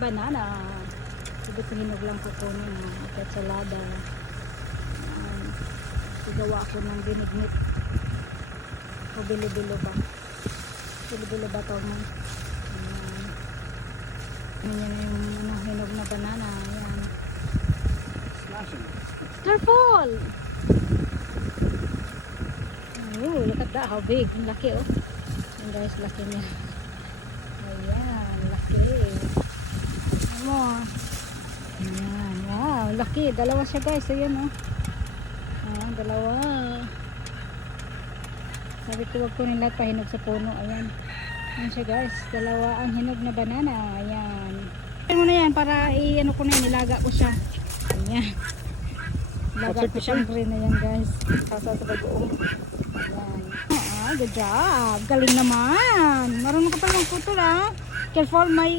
banana. Sabi ko hinog lang ko kunin at salada. Sigawa ako ng binignit. O bilo-bilo ba? Bilo-bilo ba ito mo? Ayan yung hinog na banana. Ayan. Careful! Oh, look at that, how big. Ang laki oh. Ayan guys, laki niya. Ayan, laki. More. Ayan, wow, laki. Dalawa siya guys. Ayan oh. Ayan, dalawa. Sabi ko wag ko nila pahinog sa puno. Ayan. Ayan siya guys. Dalawa ang hinog na banana. Ayan. Ayan mo na yan para i-ano ko na yan. Nilaga ko siya. Ayan. Nilaga ko siyang green na yan guys. Sasa sa bagoong. Ayan. Good job. Galing naman. Marunong ka pa lang putol ah. Careful, may